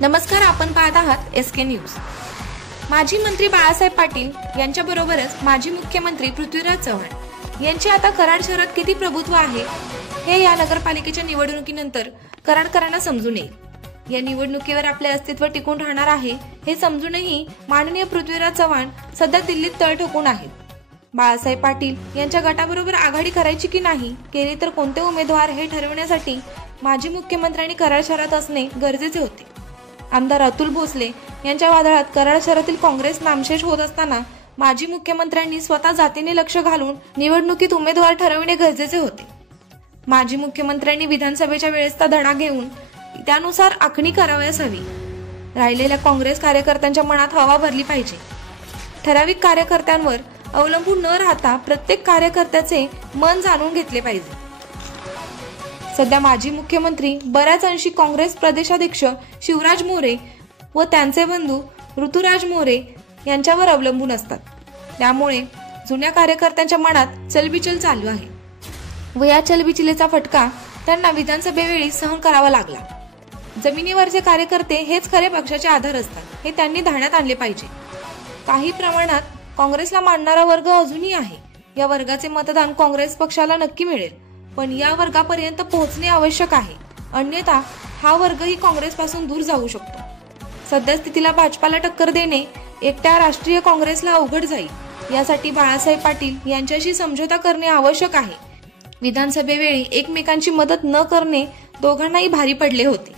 नमस्कार, आपण पाहत आहात एसके न्यूज। माजी मंत्री बाळासाहेब पाटील यांच्याबरोबरच माजी मुख्यमंत्री पृथ्वीराज चव्हाण यांचे आता कराड शहरात किती प्रभुत्व आहे हे या नगरपालिकेच्या निवडणुकीनंतर कराडकरांना समजून येईल। या निवडणुकीवर आपले अस्तित्व टिकून राहणार आहे हे समजूनही माननीय पृथ्वीराज चव्हाण सध्या दिल्लीत तळ ठोकून आहेत। बाळासाहेब पाटील यांच्या गटाबरोबर आघाडी करायची की नाही, केली तर कोणते उमेदवार हे ठरवण्यासाठी माजी मुख्यमंत्र्यांनी कराड शहरात असणे गरजेचे होते। आमदार अतुल भोसले यांच्या वादळात कराड शहरातील काँग्रेस नामशेष होत असताना माजी मुख्यमंत्र्यांनी स्वतः जातीने लक्ष घालून निवडणुकीत उमेदवार ठरवणे गरजेचे होते। माजी मुख्यमंत्र्यांनी विधानसभेच्या वेळेसचा धडा घेऊन त्यानुसार आखणी करावयास हवी। राहिलेल्या काँग्रेस कार्यकर्त्यांच्या मनात हवा भरली पाहिजे। ठराविक कार्यकर्त्यांवर अवलंबून न राहता प्रत्येक कार्यकर्त्याचे मन जाणून घेतले पाहिजे। सध्या माजी मुख्यमंत्री बऱ्याच अंशी काँग्रेस प्रदेशाध्यक्ष शिवराज मोरे व त्यांचे बंधू ऋतुराज मोरे यांच्यावर अवलंबून असतात। त्यामुळे जुन्या कार्यकर्त्यांच्या मनात चलबिचल चालू आहे व या चलबिचलीचा फटका त्यांना विधानसभेवेळी सहन करावा लागला। जमिनीवरचे कार्यकर्ते हेच खरे पक्षाचे आधार असतात हे त्यांनी ध्यानात आणले पाहिजे। काही प्रमाणात काँग्रेसला मानणारा वर्ग अजूनही आहे। या वर्गाचे मतदान काँग्रेस पक्षाला नक्की मिळेल, पण या वर्गापर्यंत पोहोचणे आवश्यक आहे, अन्यथा हा वर्गही काँग्रेसपासून दूर जाऊ शकतो। सध्या स्थितीला भाजपाला टक्कर देणे एकट्या राष्ट्रीय काँग्रेसला अवघड जाईल। यासाठी बाळासाहेब पाटील यांच्याशी समझोता करणे आवश्यक आहे। विधानसभेवेळी एकमेकांची मदत न करणे दोघांनाही भारी पडले होते।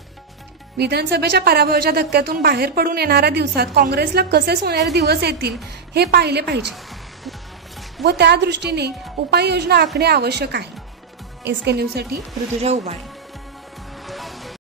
विधानसभेच्या पराभवाच्या धक्क्यातून बाहेर पडून येणाऱ्या दिवसात काँग्रेसला कसे सोनेरी दिवस येतील हे पाहिले पाहिजे व त्या दृष्टीने उपाययोजना आखणे आवश्यक आहे। एसके न्यूज साठी ऋतुजा उबाळे।